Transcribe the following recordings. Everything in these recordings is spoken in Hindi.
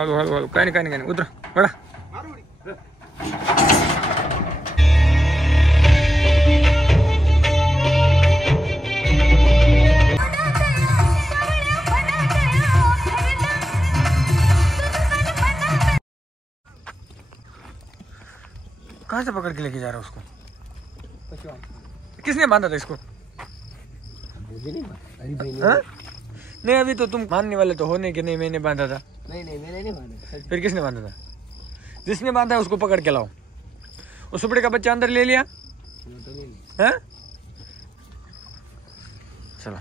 हळू हळू हळू काही नाही उतरा बड़ा कहाँ से पकड़ के लेके जा रहा है उसको? किसने बांधा था इसको? नहीं अभी तो तुम मानने वाले तो होने के नहीं मैंने बांधा था। नहीं मैंने नहीं बांधा। फिर किसने बांधा था? जिसने बांधा है उसको पकड़ के लाओ। उस सुपड़े का बच्चा अंदर ले लिया है? चलो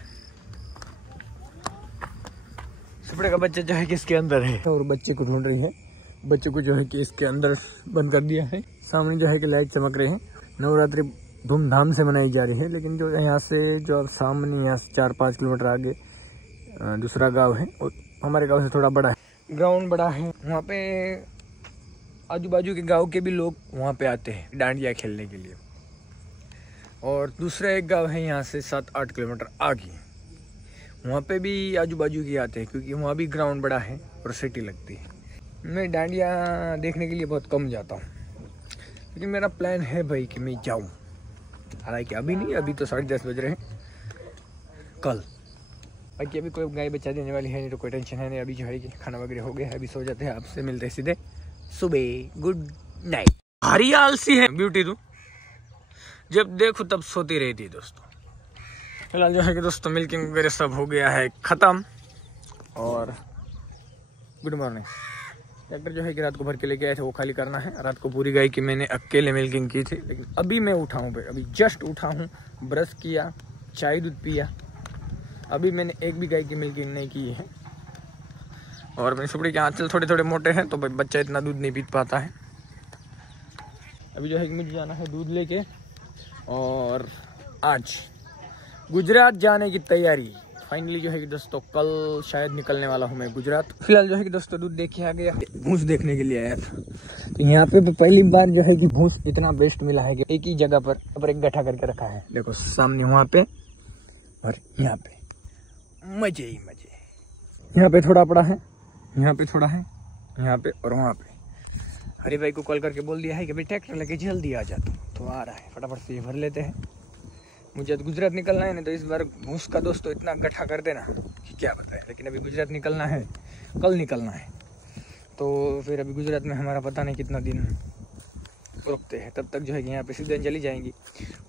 सुपड़े का बच्चा जो है कि इसके अंदर है और बच्चे को ढूंढ रही है। बच्चे को जो है कि इसके अंदर बंद कर दिया है। सामने जो है कि लाइट चमक रही है। नवरात्रि धूमधाम से मनाई जा रही है। लेकिन जो यहाँ से जो सामने यहाँ से 4-5 किलोमीटर आगे दूसरा गांव है और हमारे गांव से थोड़ा बड़ा है। ग्राउंड बड़ा है। वहाँ पे आजू बाजू के गांव के भी लोग वहाँ पे आते हैं डांडिया खेलने के लिए। और दूसरा एक गांव है यहाँ से 7-8 किलोमीटर आगे, वहाँ पे भी आजू बाजू के आते हैं क्योंकि वहाँ भी ग्राउंड बड़ा है और सिटी लगती है। मैं डांडिया देखने के लिए बहुत कम जाता हूँ लेकिन मेरा प्लान है भाई कि मैं जाऊँ। हालांकि अभी नहीं, अभी तो 10:30 बज रहे हैं। कल बाकी अभी कोई गाय बचा देने वाली है नहीं तो कोई टेंशन है नहीं। अभी जो है कि खाना वगैरह हो गया है, अभी सो जाते हैं। आपसे मिलते हैं सीधे सुबह। Good night. हरी आलसी है ब्यूटी तू, जब देखो तब सोती रहती है दोस्तों। फिलहाल जो है कि दोस्तों मिल्किंग वगैरह सब हो गया है ख़त्म। और गुड मॉर्निंग। ट्रैक्टर जो है कि रात को भर के लेके आए थे वो खाली करना है। रात को पूरी गाय की मैंने अकेले मिल्किंग की थी। लेकिन अभी मैं उठा हूँ भाई, अभी जस्ट उठा हूँ, ब्रश किया, चाय दूध पिया। अभी मैंने एक भी गाय की मिल्किंग नहीं की है। और मेरी सुपड़ी के आंचल थोड़े थोड़े मोटे हैं तो भाई बच्चा इतना दूध नहीं पी पाता है। अभी जो है कि मुझे जाना है दूध लेके और आज गुजरात जाने की तैयारी। फाइनली जो है कि दोस्तों कल शायद निकलने वाला हूँ मैं गुजरात। फिलहाल जो है कि दोस्तों दूध देख के आ गया, भूस देखने के लिए आया था। तो यहाँ पे पहली बार जो है कि भूस इतना बेस्ट मिला है कि एक ही जगह पर एक गड्ढा करके रखा है। देखो सामने वहाँ पे और यहाँ पे मजे ही मजे। यहाँ पे थोड़ा पड़ा है, यहाँ पे थोड़ा है, यहाँ पे और वहाँ पे। हरी भाई को कॉल करके बोल दिया है कि भाई ट्रैक्टर लेके जल्दी आ जाता, तो आ रहा है। फटाफट से ये भर लेते हैं। मुझे तो गुजरात निकलना है, नहीं तो इस बार भूस का दोस्तों इतना गड्ढा कर देना कि क्या बताएं। लेकिन अभी गुजरात निकलना है, कल निकलना है। तो फिर अभी गुजरात में हमारा पता नहीं कितना दिन रुकते हैं। तब तक जो है कि यहाँ पे सीधे चली जाएंगी।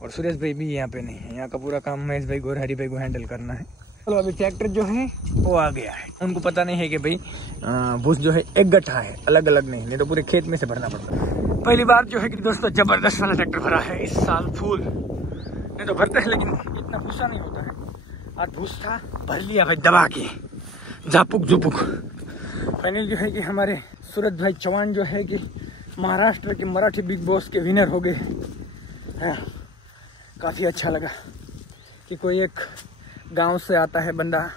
और सुरेश भाई भी यहाँ पे नहीं है। यहाँ का पूरा काम महेश भाई को और हरी भाई को हैंडल करना है। चलो अभी ट्रैक्टर जो है वो आ गया है। उनको पता नहीं है कि भाई भूस जो है एक गड्ढा है, अलग अलग नहीं तो पूरे खेत में से भरना पड़ता है। पहली बार जो है कि दोस्तों जबरदस्त वाला ट्रैक्टर भरा है इस साल फुल। नहीं तो भरते हैं लेकिन इतना भूसा नहीं होता है। आज भूस था, भर लिया भाई दबा के, झापुक झुपुक। फाइनल जो है कि हमारे सूरज भाई चौहान जो है कि महाराष्ट्र के मराठी बिग बॉस के विनर हो गए। काफ़ी अच्छा लगा कि कोई एक गांव से आता है बंदा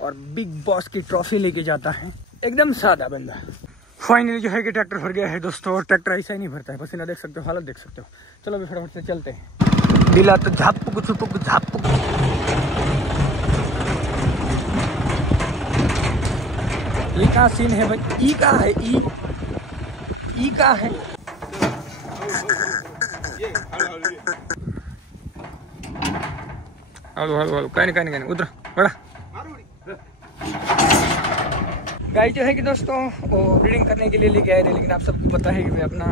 और बिग बॉस की ट्रॉफी लेके जाता है। एकदम सादा बंदा। फाइनली जो है कि ट्रैक्टर भर गया है दोस्तों। और ट्रैक्टर ऐसा ही नहीं भरता है, पसीना देख सकते हो, हालत देख सकते हो। चलो अभी फटाफट से चलते हैं। दिला तो झापुक झुपुक झापुक। ये कहाँ सीन है भाई? ई कहाँ है? ई कहाँ है? हळू हळू हळू काही नहीं उतरा बड़ा। गाय जो है कि दोस्तों वो ब्रीडिंग करने के लिए लेके आए थे। लेकिन आप सबको पता है कि भाई अपना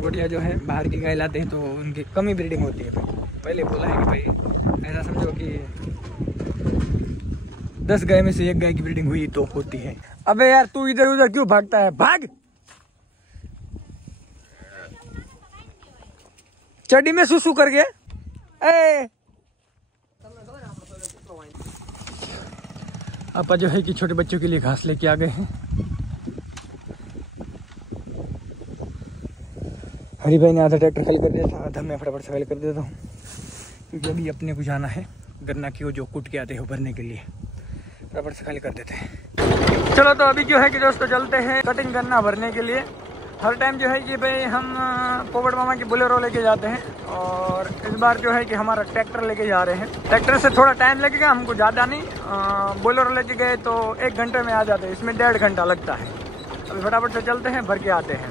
गोटिया जो है बाहर की गाय लाते हैं तो उनकी कम ही ब्रीडिंग होती है। पहले बोला है कि भाई ऐसा समझो कि 10 गाय में से 1 गाय की ब्रीडिंग हुई तो होती है। अबे यार तू इधर उधर क्यों भागता है? भाग। चड्डी में सुसु कर गया। ए आपा जो है कि छोटे बच्चों के लिए घास लेके आ गए हैं। हरी भाई ने आधा ट्रैक्टर खाली कर दिया था, आधा मैं फटाफट से खाली कर देता हूँ क्योंकि अभी अपने को जाना है गन्ना की वो जो कुट के आते हैं भरने के लिए। फटाफट से खाली कर देते हैं। चलो तो अभी जो है कि दोस्तों चलते हैं कटिंग गन्ना भरने के लिए। हर टाइम जो है कि भाई हम पोपट मामा की बोलेरो लेके जाते हैं और इस बार जो है कि हमारा ट्रैक्टर लेके जा रहे हैं। ट्रैक्टर से थोड़ा टाइम लगेगा हमको, ज़्यादा नहीं। बोलेरो लेके गए तो 1 घंटे में आ जाते हैं, इसमें 1.5 घंटा लगता है। अभी फटाफट से चलते हैं, भर के आते हैं।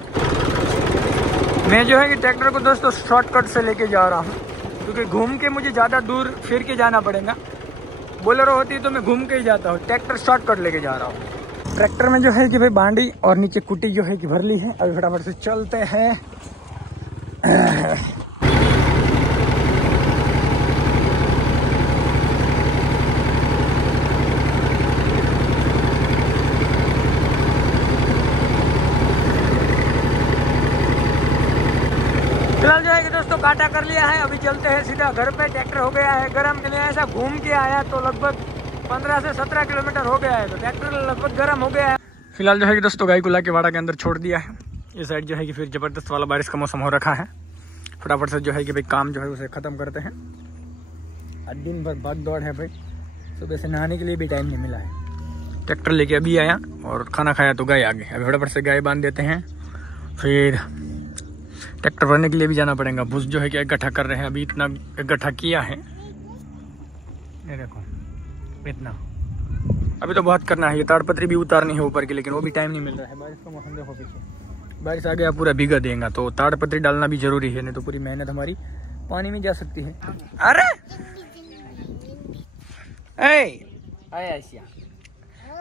मैं जो है कि ट्रैक्टर को दोस्तों शॉर्टकट से लेके जा रहा हूँ, क्योंकि घूम के मुझे ज़्यादा दूर फिर के जाना पड़ेगा। बोलेरो होती तो मैं घूम के ही जाता हूँ, ट्रैक्टर शॉर्टकट लेके जा रहा हूँ। ट्रैक्टर में जो है कि भाई बांडी और नीचे कुटी जो है कि भर ली है। अभी फटाफट से चलते हैं। फिलहाल जो है कि दोस्तों काटा कर लिया है, अभी चलते हैं सीधा घर पे। ट्रैक्टर हो गया है गर्म के लिए, ऐसा घूम के आया तो लगभग 15 से 17 किलोमीटर हो गया है, तो ट्रैक्टर लगभग गर्म हो गया है। फिलहाल जो है कि दोस्तों गाय को ला के वाड़ा के अंदर छोड़ दिया है। ये साइड जो है कि फिर जबरदस्त वाला बारिश का मौसम हो रखा है। फटाफट से जो है कि भाई काम जो है उसे ख़त्म करते हैं। आज दिन भर भाग दौड़ है भाई, सुबह से नहाने के लिए भी टाइम नहीं मिला है। ट्रैक्टर लेके अभी आया और खाना खाया तो गाय आ गई। अभी फटाफट से गाय बांध देते हैं, फिर ट्रैक्टर भरने के लिए भी जाना पड़ेगा। भूस जो है कि इकट्ठा कर रहे हैं, अभी इतना इकट्ठा किया है, ये देखो इतना। अभी तो बहुत करना है, ये ताड़पत्री भी उतारनी है ऊपर की, लेकिन वो भी टाइम नहीं मिल रहा है। बारिश का मौसम देखो, पीछे बारिश आ गया पूरा भीगा देगा, तो ताड़पत्री डालना भी जरूरी है, नहीं तो पूरी मेहनत हमारी पानी में जा सकती है। अरे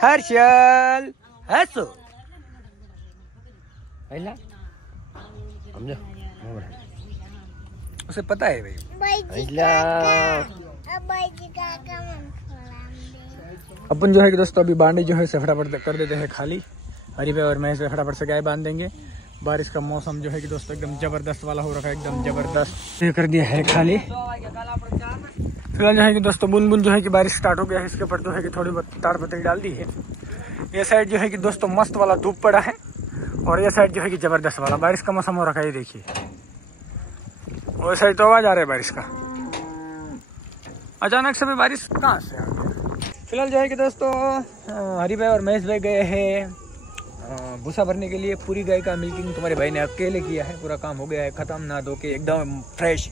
हर्षल हंसो उसे पता है भाई। अपन जो है कि दोस्तों अभी बांडी जो है से फटाफट कर देते हैं खाली। हरी भाई और मैं से फटाफट से गाय बांध देंगे। बारिश का मौसम जो है कि दोस्तों एकदम जबरदस्त वाला हो रखा है, एकदम जबरदस्त। ये कर दिया है खाली। फिलहाल जो है कि दोस्तों बूंद बूंद जो है कि बारिश स्टार्ट हो गया है, इसके ऊपर जो है कि थोड़ी बहुत ताड़पत्री डाल दी है। ये साइड जो है कि दोस्तों मस्त वाला धूप पड़ा है, और ये साइड जो है कि जबरदस्त वाला बारिश का मौसम हो रखा है। देखिए वो साइड तो आवाज आ रहा है बारिश का। अचानक से भी बारिश कहाँ से आ गया। फिलहाल जो है कि दोस्तों हरी भाई और महेश भाई गए हैं भूसा भरने के लिए। पूरी गाय का मिल्किंग तुम्हारे भाई ने अकेले किया है, पूरा काम हो गया है खत्म, ना धो के एकदम फ्रेश।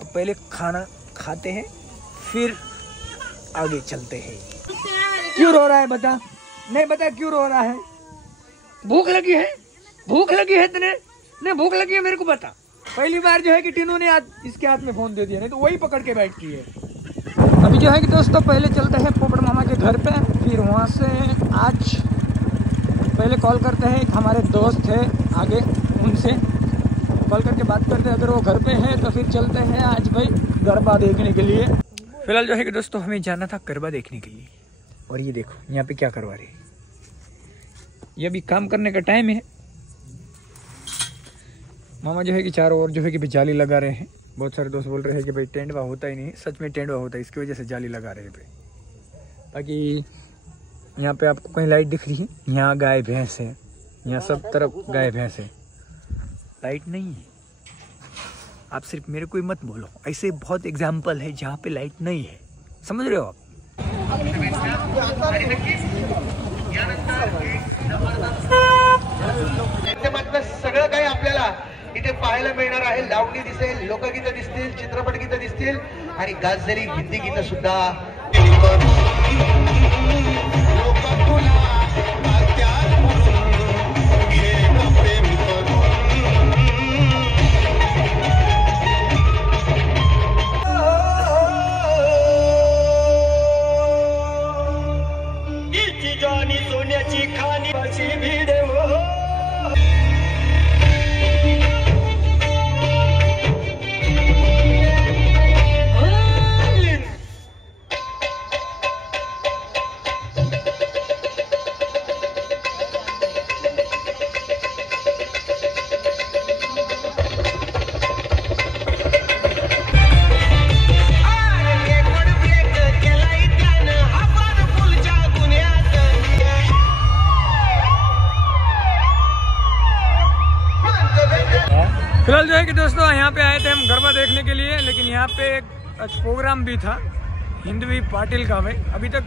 अब पहले खाना खाते हैं, फिर आगे चलते हैं। क्यों रो रहा है बता, नहीं बता क्यों रो रहा है? भूख लगी है? भूख लगी है तेने? नहीं भूख लगी है मेरे को बता। पहली बार जो है कि टीनू ने आज इसके हाथ में फोन दे दिया, नहीं तो वही पकड़ के बैठती है। अभी जो है कि दोस्तों पहले चलते हैं पोपट मामा के घर पे, फिर वहाँ से आज पहले कॉल करते हैं। एक हमारे दोस्त है आगे, उनसे कॉल करके बात करते हैं। अगर वो घर पे है तो फिर चलते हैं आज भाई गरबा देखने के लिए। फिलहाल जो है कि दोस्तों हमें जाना था गरबा देखने के लिए, और ये देखो यहाँ पे क्या करवा रहे हैं। ये अभी काम करने का टाइम है। मामा जो है कि चारों ओर जो है कि जाली लगा रहे हैं। बहुत सारे दोस्त बोल रहे हैं कि भाई टेंडवा होता ही नहीं, सच में टेंडवा होता है, इसकी वजह से जाली लगा रहे हैं भाई। बाकी यहाँ पे आपको कहीं लाइट दिख रही है? यहाँ गाय भैंस है, यहाँ सब तरफ गाय भैंस है, लाइट नहीं है। आप सिर्फ मेरे को ही मत बोलो, ऐसे बहुत एग्जाम्पल है जहाँ पे लाइट नहीं है, समझ रहे हो आप? सगळं काही आपल्याला इथे पाहायला मिळणार आहे। लावणी दिसेल, लोकगीतं दिसतील, चित्रपट गीतं दिसतील आणि गाजलेली हिंदी गीतं सुद्धा। सोन्याची खाणी भीड फिलहाल जो है कि दोस्तों यहाँ पे आए थे हम गरबा देखने के लिए, लेकिन यहाँ पे एक प्रोग्राम भी था हिंदवी पाटिल का भाई। अभी तक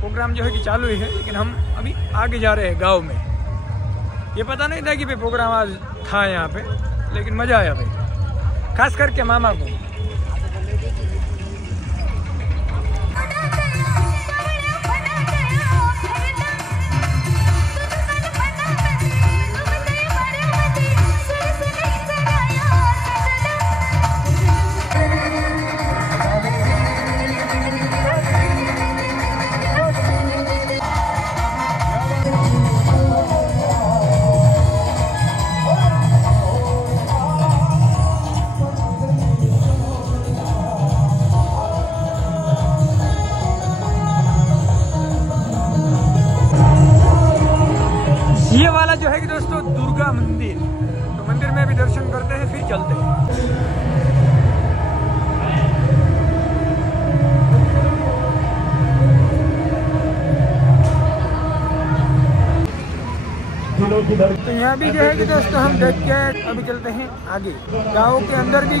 प्रोग्राम जो है कि चालू ही है, लेकिन हम अभी आगे जा रहे हैं गांव में। ये पता नहीं था कि भाई प्रोग्राम आज था यहाँ पे, लेकिन मजा आया भाई, खास करके मामा को। मंदिर, तो मंदिर में भी दर्शन करते हैं फिर चलते हैं। तो यहाँ भी जो है कि दोस्तों हम देख के अभी चलते हैं आगे। गाँव के अंदर भी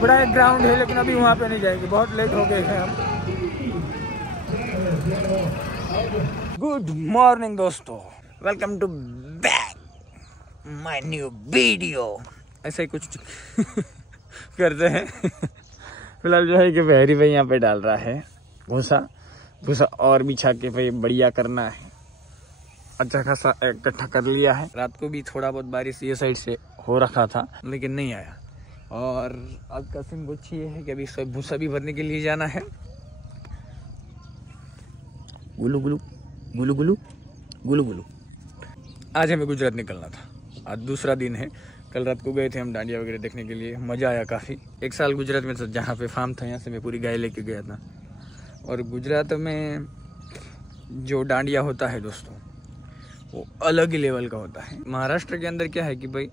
बड़ा एक ग्राउंड है, लेकिन अभी वहाँ पे नहीं जाएंगे, बहुत लेट हो गए हैं हम। गुड मॉर्निंग दोस्तों, welcome to back my new video. ऐसा ही कुछ करते हैं। फिलहाल जो है कि बहरी भाई यहाँ पे डाल रहा है भूसा और बिछा के भाई बढ़िया करना है। अच्छा खासा इकट्ठा कर लिया है। रात को भी थोड़ा बहुत बारिश ये साइड से हो रखा था, लेकिन नहीं आया। और आज का सीन कुछ ये है कि अभी सब भूसा भी भरने के लिए जाना है। गुलू गुलू गुलू गुलू गुलू गुलू। आज हमें गुजरात निकलना था, आज दूसरा दिन है। कल रात को गए थे हम डांडिया वगैरह देखने के लिए, मज़ा आया काफ़ी। एक साल गुजरात में जहाँ पे फार्म था, यहाँ से मैं पूरी गाय लेके गया था। और गुजरात में जो डांडिया होता है दोस्तों, वो अलग ही लेवल का होता है। महाराष्ट्र के अंदर क्या है कि भाई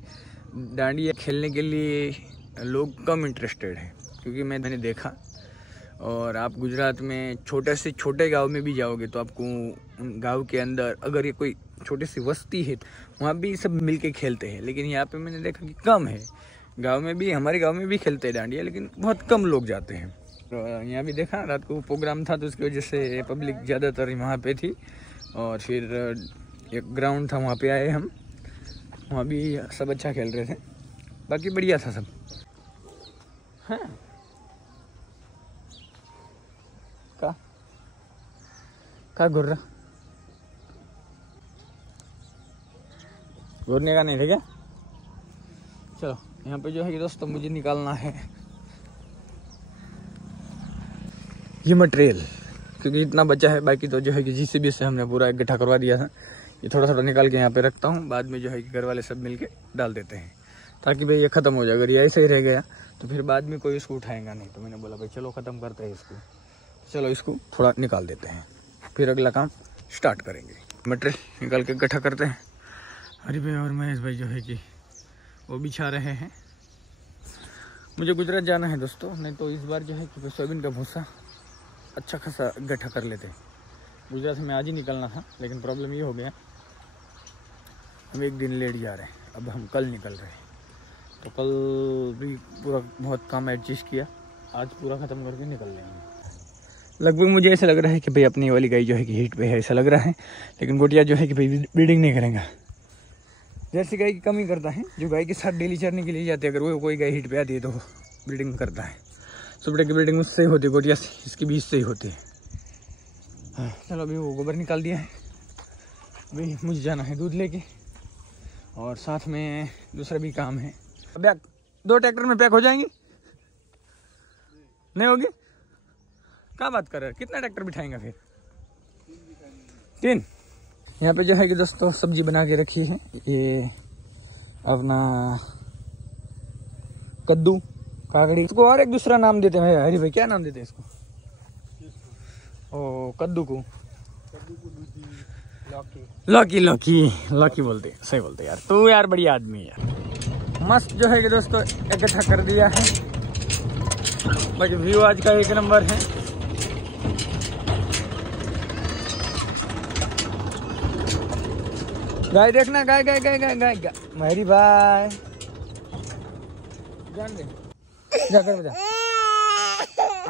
डांडिया खेलने के लिए लोग कम इंटरेस्टेड हैं, क्योंकि मैंने देखा। और आप गुजरात में छोटे से छोटे गांव में भी जाओगे तो आपको गांव के अंदर अगर ये कोई छोटी सी बस्ती है, वहाँ भी सब मिलके खेलते हैं। लेकिन यहाँ पे मैंने देखा कि कम है। गांव में भी, हमारे गांव में भी खेलते हैं डांडिया, लेकिन बहुत कम लोग जाते हैं। तो यहाँ भी देखा, रात को प्रोग्राम था तो उसकी वजह से पब्लिक ज़्यादातर वहाँ पे थी। और फिर एक ग्राउंड था, वहाँ पे आए हम, वहाँ भी सब अच्छा खेल रहे थे। बाकी बढ़िया था सब। हाँ का घूर घूरने का नहीं था क्या? चलो यहाँ पे जो है कि दोस्तों मुझे निकालना है ये मटेरियल, क्योंकि इतना बचा है। बाकी तो जो है कि JCB से हमने पूरा इकट्ठा करवा दिया था। ये थोड़ा थोड़ा निकाल के यहाँ पे रखता हूँ, बाद में जो है कि घर वाले सब मिलके डाल देते हैं, ताकि भाई ये ख़त्म हो जाए। अगर ये ऐसे ही रह गया तो फिर बाद में कोई इसको उठाएगा नहीं। तो मैंने बोला भाई चलो ख़त्म करते हैं इसको, चलो इसको थोड़ा निकाल देते हैं, फिर अगला काम स्टार्ट करेंगे। मटेरियल निकाल के इकट्ठा करते हैं। हरी भाई और महेश भाई जो है कि वो बिछा रहे हैं। मुझे गुजरात जाना है दोस्तों, नहीं तो इस बार जो है कि सोयाबीन का भूसा अच्छा खासा इकट्ठा कर लेते हैं। गुजरात में आज ही निकलना था, लेकिन प्रॉब्लम ये हो गया हम एक दिन लेट जा रहे हैं। अब हम कल निकल रहे हैं, तो कल भी पूरा बहुत काम एडजस्ट किया, आज पूरा ख़त्म करके निकल लेंगे। लगभग मुझे ऐसा लग रहा है कि भाई अपनी वाली गाय जो है कि हीट पे है, ऐसा लग रहा है। लेकिन गोटिया जो है कि भाई ब्रीडिंग नहीं करेगा। जर्सी गाय की कमी करता है, जो गाय के साथ डेली चरने के लिए जाते हैं, अगर वो कोई गाय हीट पे आती है तो ब्रीडिंग करता है। सुबह की ब्रीडिंग उससे ही होती है, गोटिया से, इसकी भी इससे ही होती है। हाँ चलो अभी वो गोबर निकाल दिया है। अभी मुझे जाना है दूध लेके, और साथ में दूसरा भी काम है। बैग 2 ट्रैक्टर में पैक हो जाएंगी? नहीं होगी? क्या बात कर रहे हैं, कितना ट्रैक्टर बिठाएंगे फिर? 3। यहाँ पे जो है कि दोस्तों सब्जी बना के रखी है, ये अपना कद्दू काकड़ी, इसको और एक दूसरा नाम देते हैं हरी भाई, क्या नाम देते हैं इसको? ओ कद्दू को लौकी लौकी लौकी बोलते, सही बोलते यार। तू यार बढ़िया आदमी है यार। मस्त जो है कि दोस्तों इकट्ठा कर दिया है। बाकी व्यू आज का 1 नंबर है। गाय देखना, गाय गाय गाय गाय गाय गाय मेरी भाई जान दे, जाकर बजा।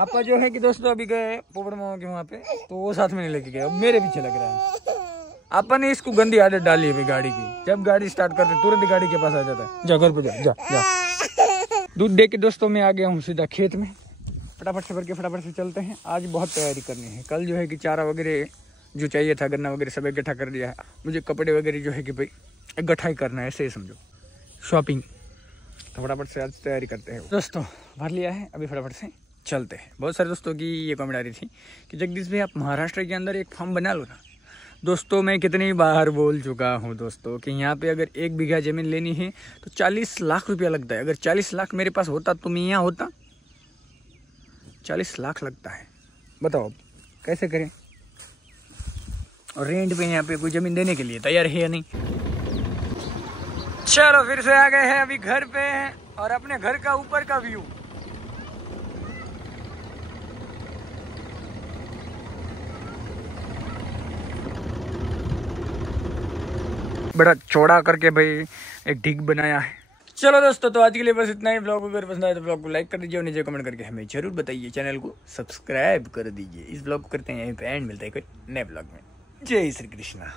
आपका जो है कि दोस्तों अभी गए पोपड़ मामा के वहाँ पे, तो वो साथ में नहीं लेके गए। अब मेरे पीछे लग रहा है। आपने इसको गंदी आदत डाली है गाड़ी की, जब गाड़ी स्टार्ट करते तुरंत गाड़ी के पास आ जाता है। जा घर पे जा जा जा। दूध दे के दोस्तों मैं आ गया हूँ सीधा खेत में। फटाफट से भर के फटाफट से चलते हैं। आज बहुत तैयारी करनी है। कल जो है कि चारा वगैरह जो चाहिए था, गन्ना वगैरह सब इकट्ठा कर दिया है। मुझे कपड़े वगैरह जो है कि भाई इकट्ठा ही करना है, ऐसे ही समझो शॉपिंग। तो फटाफट से आज तैयारी करते हैं दोस्तों। भर लिया है, अभी फटाफट से चलते हैं। बहुत सारे दोस्तों की ये कमेंट आ रही थी कि जगदीश भाई आप महाराष्ट्र के अंदर एक फार्म बना लो ना। दोस्तों मैं कितनी बार बोल चुका हूँ दोस्तों कि यहाँ पे अगर 1 बीघा ज़मीन लेनी है तो 40 लाख रुपया लगता है। अगर 40 लाख मेरे पास होता तो मैं यहाँ होता। 40 लाख लगता है, बताओ अब कैसे करें। और रेंट पे यहाँ पे कोई ज़मीन देने के लिए तैयार है या नहीं। चलो फिर से आ गए हैं अभी घर पे और अपने घर का ऊपर का व्यू। बड़ा चौड़ा करके भाई एक ढीक बनाया है। चलो दोस्तों, तो आज के लिए बस इतना ही। ब्लॉग अगर पसंद आए तो ब्लॉग को लाइक कर दीजिए और नीचे कमेंट करके हमें जरूर बताइए। चैनल को सब्सक्राइब कर दीजिए। इस ब्लॉग को करते हैं यहीं पे एंड, मिलता है कोई नए ब्लॉग में। जय श्री कृष्णा।